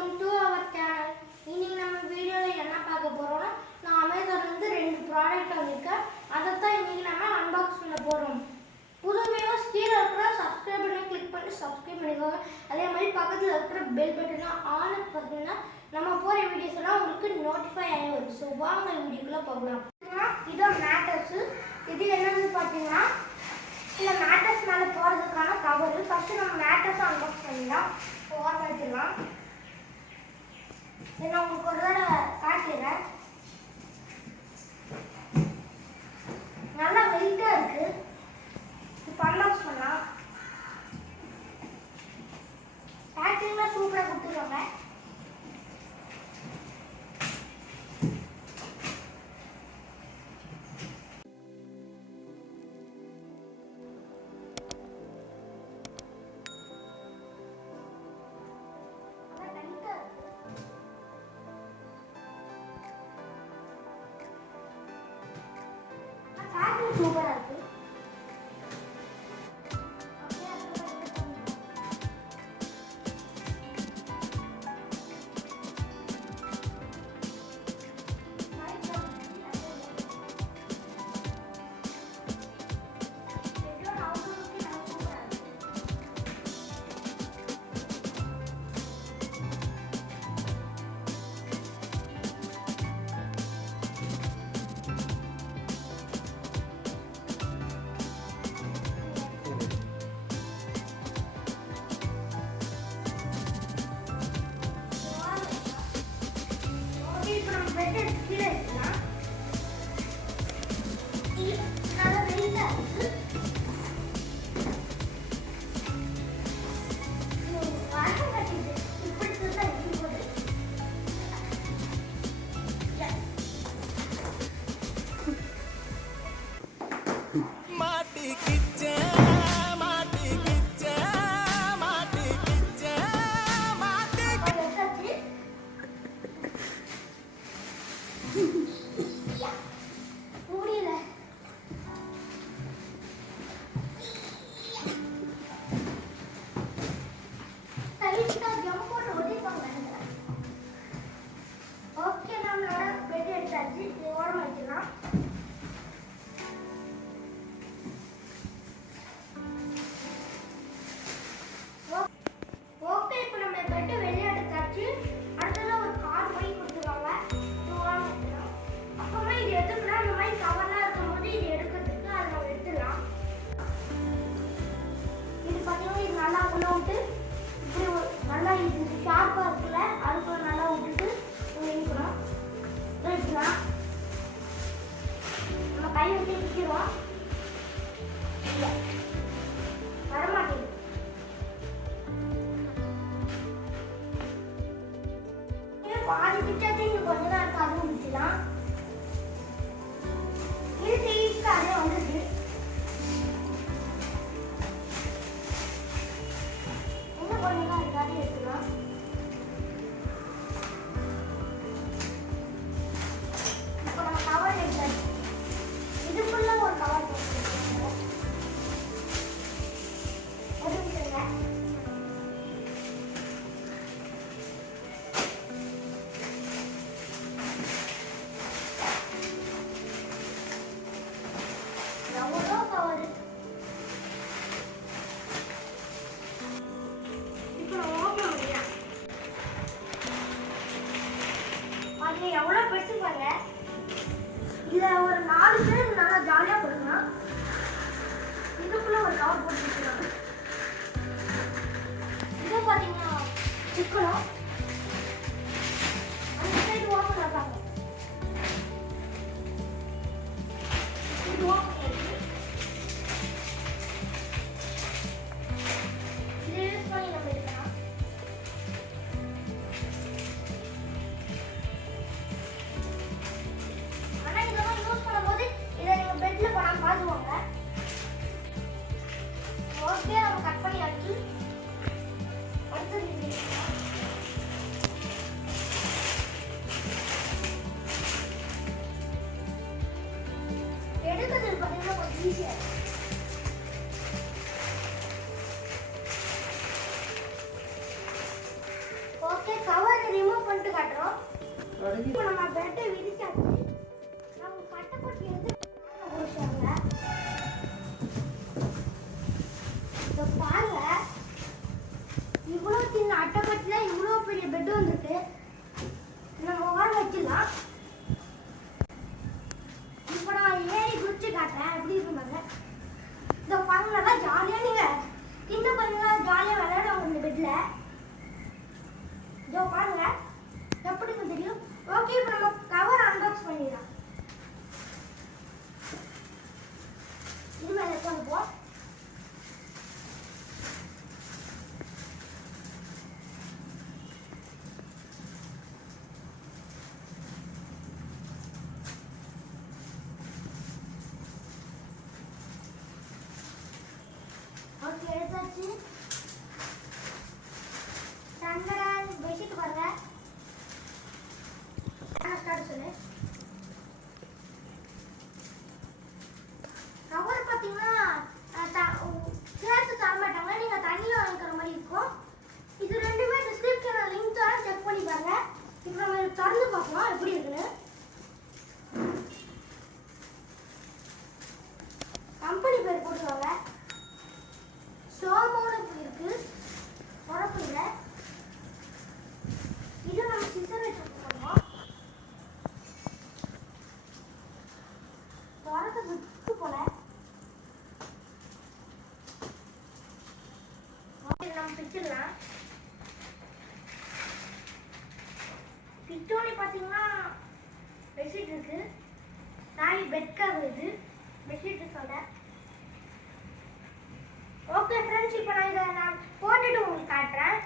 Welcome to our channel. இன்னைக்கு நம்ம வீடியோவில் என்ன பார்க்க போகிறோம்னா, நான் அமேசான்லேருந்து 2 ப்ராடக்ட் வாங்கியிருக்கேன். அதை தான் இன்னைக்கு நம்ம அன்பாக்ஸ் பண்ண போகிறோம். புது வியூவர்ஸ் கீழே இருக்கிற சப்ஸ்கிரைப் பண்ணி கிளிக் பண்ணி சப்ஸ்கிரைப் பண்ணிக்கோங்க. அதே மாதிரி பக்கத்தில் இருக்கிற பெல் பட்டனை ஆன் பார்த்தீங்கன்னா நம்ம போகிற வீடியோஸ் எல்லாம் உங்களுக்கு நோட்டிஃபை ஆகி வரும். ஸோ வாங்க வீடியோக்குள்ளே போகலாம். இதான் மேட்டர்ஸு. இது என்னன்னு பார்த்தீங்கன்னா, இந்த மேட்டர்ஸ் மேலே போகிறதுக்கான கவரு. ஃபஸ்ட்டு நம்ம மேட்டர்ஸை அன்பாக்ஸ் பண்ணிடலாம். ஓரம் வச்சிடலாம். இதை நான் உங்களுக்கு ஒரு தடவை காட்டிடுறேன். நல்லா வெயிட்டாக இருக்குது. இப்போ அன்பாக்ஸ் பண்ணலாம். பேக்கிங்லாம் சூப்பராக கொடுத்துருவாங்க. சூப்பராக இருக்கு. நல்லா இது ஷார்ப்பாக இருக்குல்ல, அதுக்குள்ள நல்லா விட்டுட்டு வைக்கணும். வச்சுக்கலாம். நம்ம கை வச்சு பிடிக்கிறோம். இல்லை வரமாட்டேங்குது. பாதி பிச்சாச்சு, இங்கே கொஞ்சம் தான் இருக்கு. அதுவும் பிடிச்சிடலாம். இது டீஸ்க்கு அதே வந்துருக்கு. எவ்வளோ பெருசு பாருங்க. இதில் ஒரு 4 பேர் நல்லா ஜாலியாக போடலாம். இதுக்குள்ள ஒரு கவர் போட்டு வச்சுருக்காங்க. இது பார்த்தீங்கன்னா சிக்கணும். அந்த சைடு ஓப்பன் வைப்பாங்க. இது ஓப்பன் இருக்கு. இதை யூஸ் பண்ணி நம்ம எடுக்கலாம். ஓகே, நம்ம கட் பண்ணியாச்சு. அடுத்தது எடுக்கிறது பார்த்தீங்கன்னா கொஞ்சம் ஈஸியாக இருக்கு. ஓகே, கவர் பண்ணிட்டு காட்டுறோம். இப்போ நம்ம பெட்டை விரிச்சாச்சு. நம்ம கட்டப்பட்டி எடுத்து போடுறாங்க. இப்போ பாருங்க, இவ்வளோ சின்ன அட்டைப்பட்டியில் இவ்வளோ பெரிய பெட் வந்துட்டு நம்ம உட்கார வச்சிடலாம். இப்போ நான் ஏறி குதிச்சு காட்டுறேன் எப்படி இருக்குமாங்க. இந்த பாருங்க, நல்லா ஜாலியாக நீங்கள் சின்ன பசங்களா ஜாலியாக விளையாடுவாங்க இந்த பெட்டில். இதோ பாருங்க எப்படி தெரியும். ஓகே, இப்போ நம்ம கவர் அன்பாக்ஸ் பண்ணிடலாம். இது மேலே போடுவோம். ஓகே, எடுத்தாச்சு. தங்கரான் பெட்ஷீட் பாருங்க. ஸ்டார்ட் சொல்லு. கவர் பார்த்தீங்கன்னா சேர்த்து தர மாட்டாங்க, நீங்கள் தனியாக வாங்கிக்கிற மாதிரி இருக்கும். இது ரெண்டுமே டிஸ்கிரிப்ஷனில் லிங்க் தரேன், செக் பண்ணி பாருங்க. இப்போ நம்ம திறந்து பார்க்கலாம் எப்படி இருக்குன்னு. கம்பெனி பேர் போட்டுருவாங்க. சோமோட இருக்கு, உரப்பு இல்லை. இது நம்ம சிசர் வச்சு போடுவோம். உரத்தை விட்டு போல நம்ம பிச்சிடலாம். பிச்சோனே பார்த்தீங்கன்னா பெட்ஷீட் இருக்கு. நாளை பெட் கவர் இது பெட்ஷீட் சொல்ல. ஓகே ஃப்ரெண்ட்ஸ், இப்போ நான் இதை போட்டுட்டு உங்களுக்கு காட்டுறேன்.